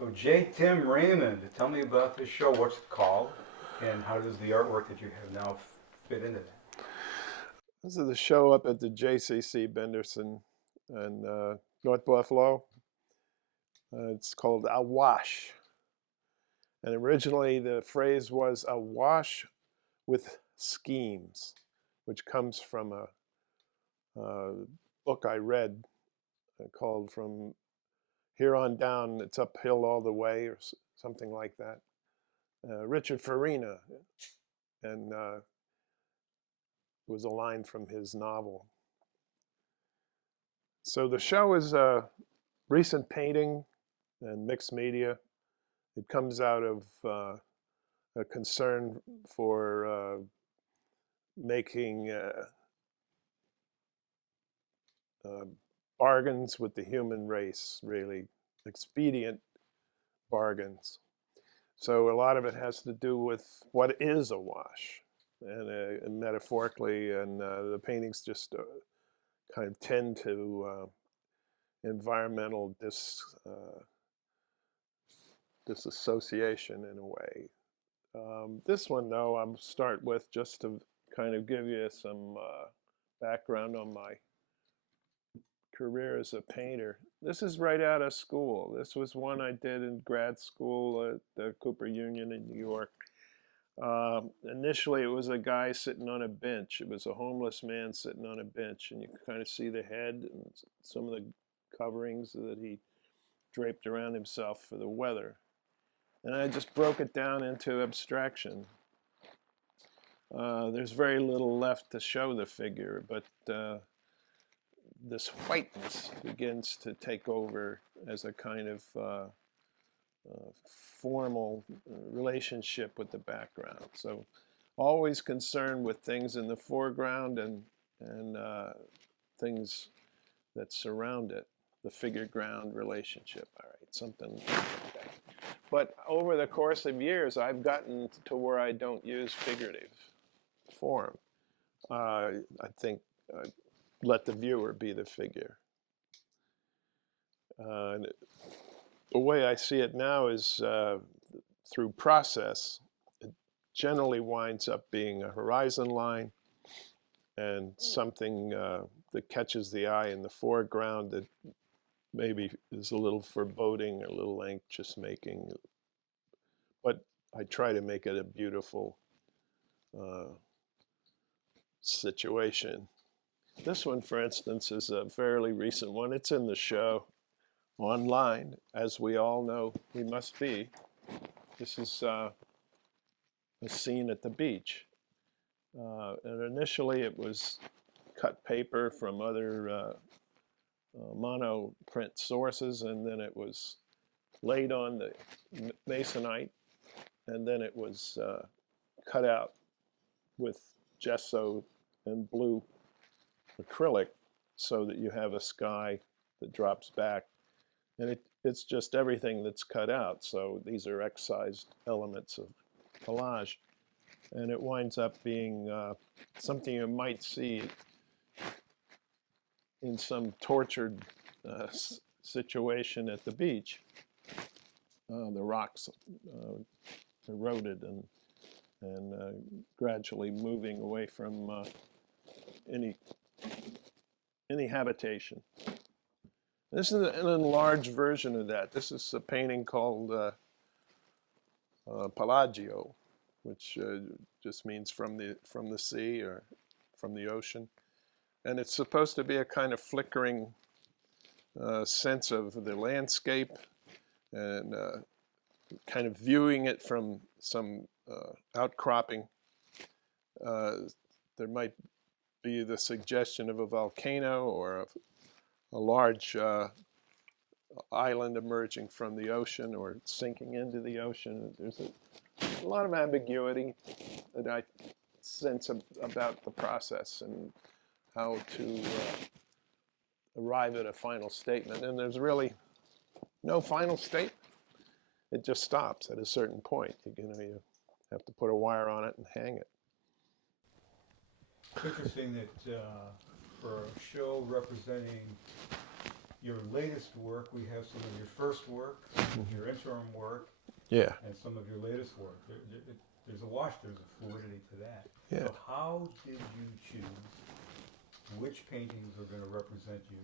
So J. Tim Raymond, tell me about this show. What's it called, and how does the artwork that you have now fit into that? This is the show up at the JCC Benderson in North Buffalo. It's called Awash. And originally the phrase was awash with schemes, which comes from a book I read called From Here on Down, It's Uphill All the Way, or something like that. Richard Farina, and it was a line from his novel. So the show is a recent painting and mixed media. It comes out of a concern for making uh, bargains with the human race, really expedient bargains. So a lot of it has to do with what is a wash, and metaphorically, and the paintings just kind of tend to environmental disassociation in a way. This one, though, I'll start with just to kind of give you some background on my career as a painter. This is right out of school. This was one I did in grad school at the Cooper Union in New York. Initially, it was a guy sitting on a bench. It was a homeless man sitting on a bench, and you could kind of see the head and some of the coverings that he draped around himself for the weather. And I just broke it down into abstraction. There's very little left to show the figure, but this whiteness begins to take over as a kind of formal relationship with the background. So always concerned with things in the foreground and things that surround it, the figure-ground relationship. All right, something like that. But over the course of years, I've gotten to where I don't use figurative form. I think let the viewer be the figure. And the way I see it now is through process. It generally winds up being a horizon line and something that catches the eye in the foreground that maybe is a little foreboding, a little anxious making, but I try to make it a beautiful uh, situation. This one, for instance, is a fairly recent one. It's in the show online, as we all know we must be. This is a scene at the beach. And initially it was cut paper from other monoprint sources, and then it was laid on the masonite, and then it was cut out with gesso and blue acrylic so that you have a sky that drops back. And it's just everything that's cut out. So these are excised elements of collage. And it winds up being something you might see in some tortured situation at the beach. The rocks eroded and gradually moving away from any any habitation. This is an enlarged version of that. This is a painting called Pelagio, which just means from the sea or from the ocean, and it's supposed to be a kind of flickering sense of the landscape and kind of viewing it from some outcropping. Uh, there might be the suggestion of a volcano or a large island emerging from the ocean or sinking into the ocean. There's a lot of ambiguity that I sense about the process and how to arrive at a final statement. And there's really no final statement. It just stops at a certain point. You have to put a wire on it and hang it. It's interesting that for a show representing your latest work, we have some of your first work, some of your interim work, Yeah. and some of your latest work. There's a wash, there's a fluidity to that. Yeah. So how did you choose which paintings are going to represent you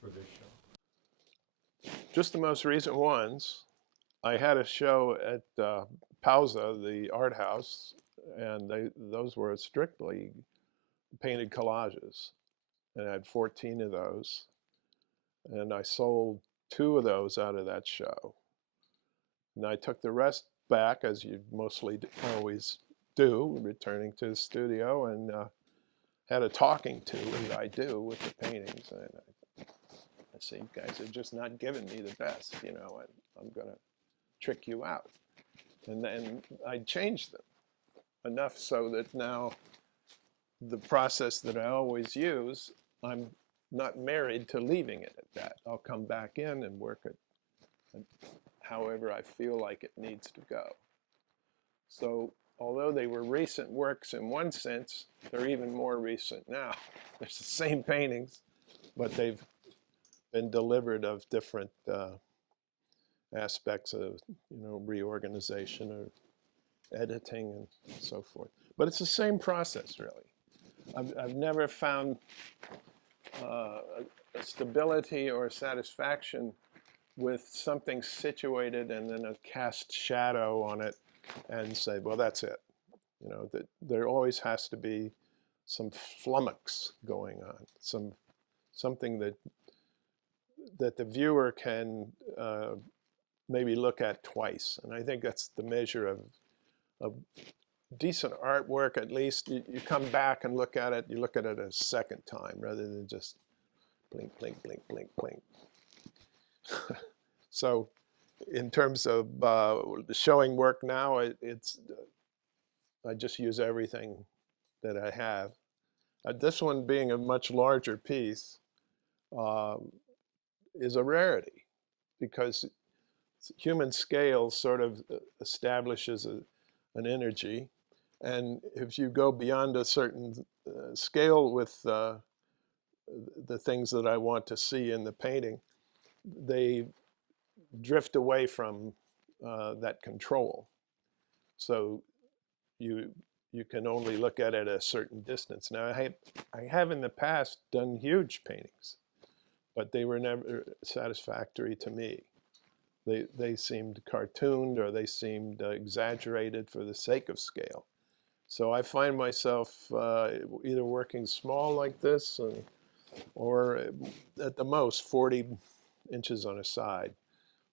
for this show? Just the most recent ones. I had a show at Pausa, the art house, and those were strictly painted collages. And I had 14 of those. And I sold 2 of those out of that show. And I took the rest back, as you mostly always do, returning to the studio, and had a talking to, as I do, with the paintings. And I say, you guys are just not giving me the best, you know, and I'm going to trick you out. And then I changed them enough so that now the process that I always use, I'm not married to leaving it at that. I'll come back in and work it however I feel like it needs to go. So although they were recent works in one sense, they're even more recent now. They're the same paintings, but they've been delivered of different aspects of, you know, reorganization or editing and so forth. But it's the same process, really. I've never found a stability or satisfaction with something situated and then a cast shadow on it and say, well, that's it. You know, that there always has to be some flummox going on, something that the viewer can maybe look at twice. And I think that's the measure of decent artwork. At least you come back and look at it, you look at it a second time rather than just blink, blink, blink, blink, blink. So in terms of showing work now, I just use everything that I have. This one being a much larger piece uh, is a rarity because human scale sort of establishes an energy. And if you go beyond a certain scale with the things that I want to see in the painting, they drift away from that control. So you can only look at it at a certain distance. Now, I have in the past done huge paintings, but they were never satisfactory to me. They seemed cartooned or they seemed exaggerated for the sake of scale. So I find myself either working small like this or at the most 40 inches on a side,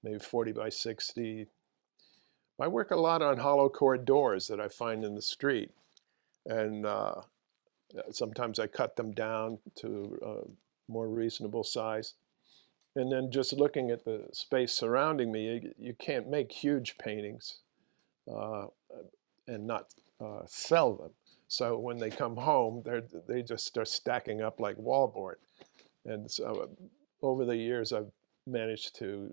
maybe 40 by 60. I work a lot on hollow core doors that I find in the street. And sometimes I cut them down to a more reasonable size. And then just looking at the space surrounding me, you can't make huge paintings and not sell them. So when they come home, they just start stacking up like wallboard. And so over the years, I've managed to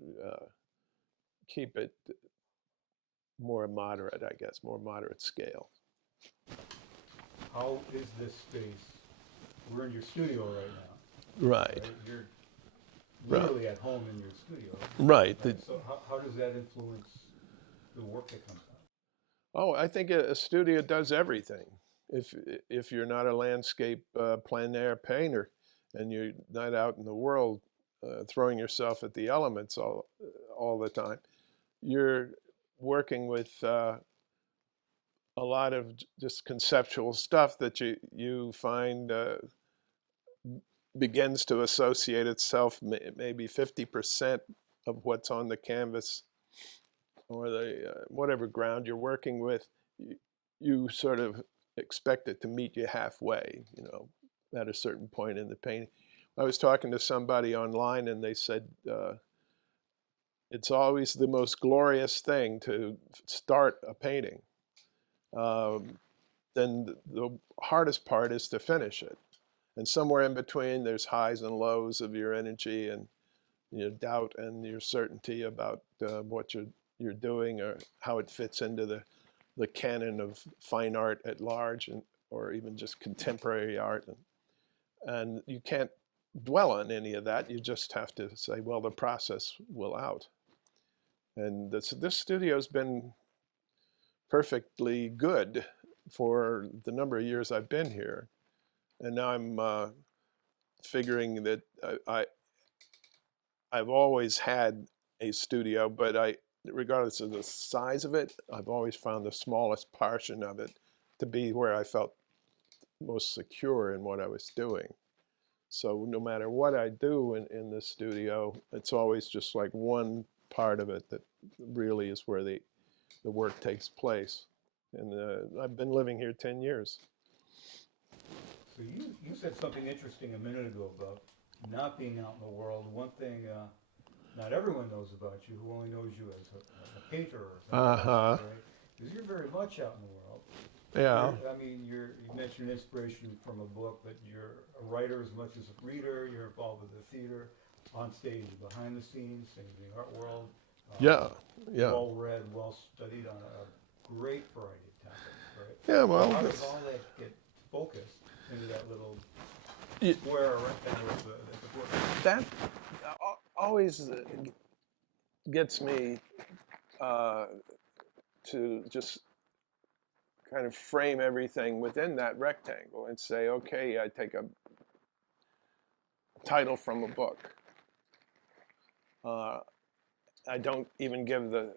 keep it more moderate, I guess, more moderate scale. How is this space? We're in your studio right now. Right. You're literally at home in your studio. Right. So how does that influence the work that comes out? Oh, I think a studio does everything. If you're not a landscape plein air painter and you're not out in the world throwing yourself at the elements all the time, you're working with a lot of just conceptual stuff that you find begins to associate itself maybe 50% of what's on the canvas or the whatever ground you're working with, you sort of expect it to meet you halfway, you know, at a certain point in the painting. I was talking to somebody online and they said it's always the most glorious thing to start a painting. Then the hardest part is to finish it. And somewhere in between, there's highs and lows of your energy and your doubt and your certainty about what you're doing or how it fits into the canon of fine art at large, or even just contemporary art. And you can't dwell on any of that. You just have to say, well, the process will out. And this studio's been perfectly good for the number of years I've been here. And now I'm figuring that I've always had a studio, but regardless of the size of it, I've always found the smallest portion of it to be where I felt most secure in what I was doing. So no matter what I do in the studio, it's always just like one part of it that really is where the work takes place. And I've been living here 10 years. So you said something interesting a minute ago about not being out in the world. One thing not everyone knows about you, who only knows you as a painter or something, right? Because you're very much out in the world. Yeah. I mean, you mentioned inspiration from a book, but you're a writer as much as a reader. You're involved with the theater, on stage, behind the scenes, things in the art world. Yeah. Well read, well studied on a great variety of topics, right? Yeah, well, how does all that get focused into that little square or rectangle at the book? That always gets me to just kind of frame everything within that rectangle and say, okay, I take a title from a book. I don't even give the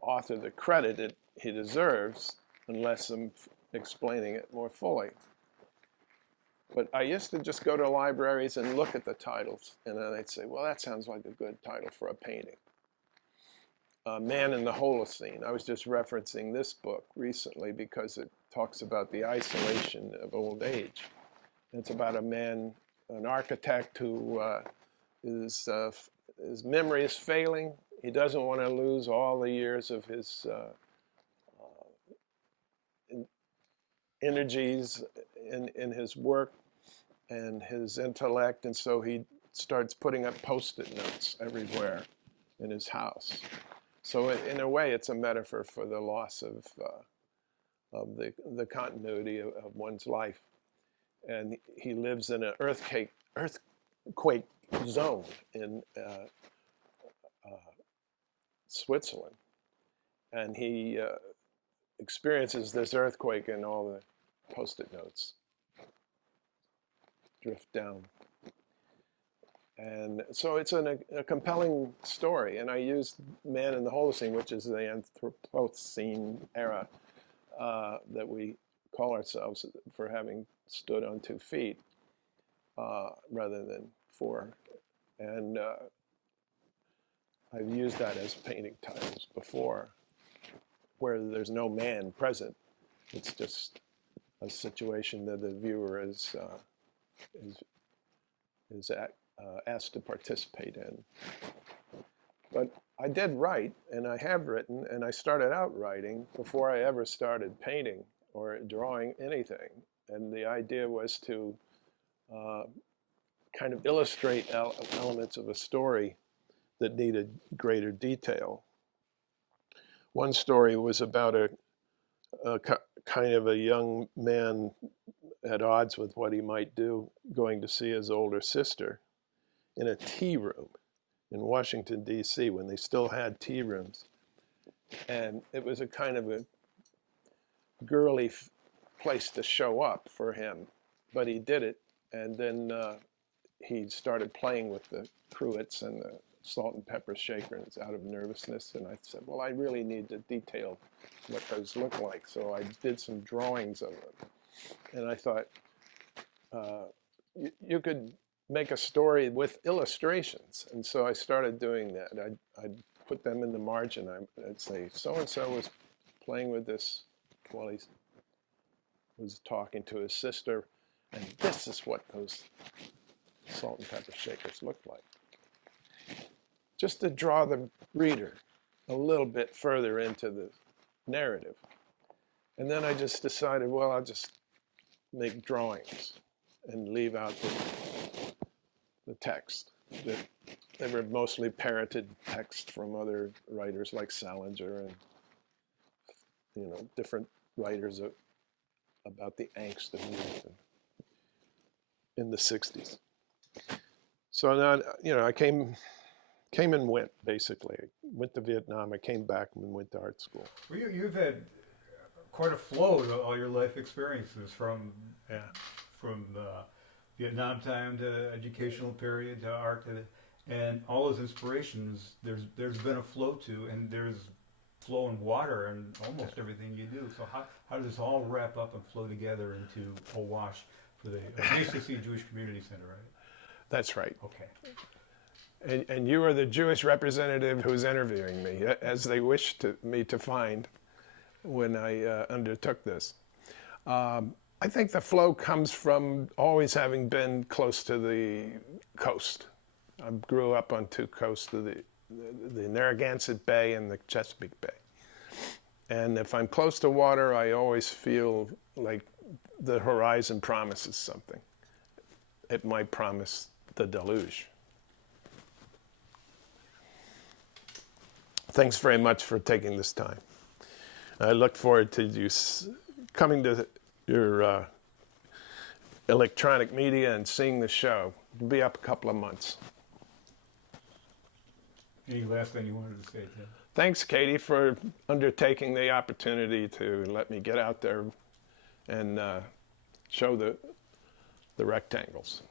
author the credit he deserves unless I'm explaining it more fully. But I used to just go to libraries and look at the titles, and then I'd say, well, that sounds like a good title for a painting. Man in the Holocene. I was just referencing this book recently because it talks about the isolation of old age. It's about a man, an architect who his memory is failing. He doesn't want to lose all the years of his energies in his work and his intellect, and so he starts putting up Post-it notes everywhere in his house. So in a way, it's a metaphor for the loss of the continuity of one's life. And he lives in an earthquake zone in Switzerland. And he experiences this earthquake, and all the Post-it notes drift down. And so it's a compelling story, and I used Man in the Holocene, which is the Anthropocene era that we call ourselves for having stood on 2 feet rather than 4. And I've used that as painting titles before, where there's no man present. It's just a situation that the viewer is asked to participate in. But I did write, and I have written, and I started out writing before I ever started painting or drawing anything. And the idea was to kind of illustrate elements of a story that needed greater detail. One story was about a kind of a young man at odds with what he might do, going to see his older sister in a tea room in Washington, D.C., when they still had tea rooms. And it was a kind of a girly place to show up for him, but he did it. And then he started playing with the cruets and the salt and pepper shakers out of nervousness. And I said, well, I really need to detail what those look like. So I did some drawings of them. And I thought, you could make a story with illustrations. And so I started doing that. I'd put them in the margin. I'd say, so-and-so was playing with this while he was talking to his sister, and this is what those salt and pepper shakers looked like. Just to draw the reader a little bit further into the narrative. And then I just decided, well, I'll just make drawings and leave out the text. They were mostly parroted text from other writers like Salinger and different writers about the angst of youth in the 60s. So now, you know, I came and went, basically. Went to Vietnam, I came back and went to art school. Well, you've had quite a flow to all your life experiences Yeah. from Vietnam time to educational period to art and all those inspirations. There's been a flow to, and there's flow in water and almost everything you do. So how does this all wrap up and flow together into a wash for the JCC Jewish Community Center, right? That's right. Okay. And you are the Jewish representative who's interviewing me, as they wished me to find when I undertook this. I think the flow comes from always having been close to the coast. I grew up on two coasts of the Narragansett Bay and the Chesapeake Bay. And if I'm close to water, I always feel like the horizon promises something. It might promise the deluge. Thanks very much for taking this time. I look forward to you coming to your electronic media and seeing the show. It'll be up a couple of months. Any last thing you wanted to say, Tim? Thanks, Katie, for undertaking the opportunity to let me get out there and show the rectangles.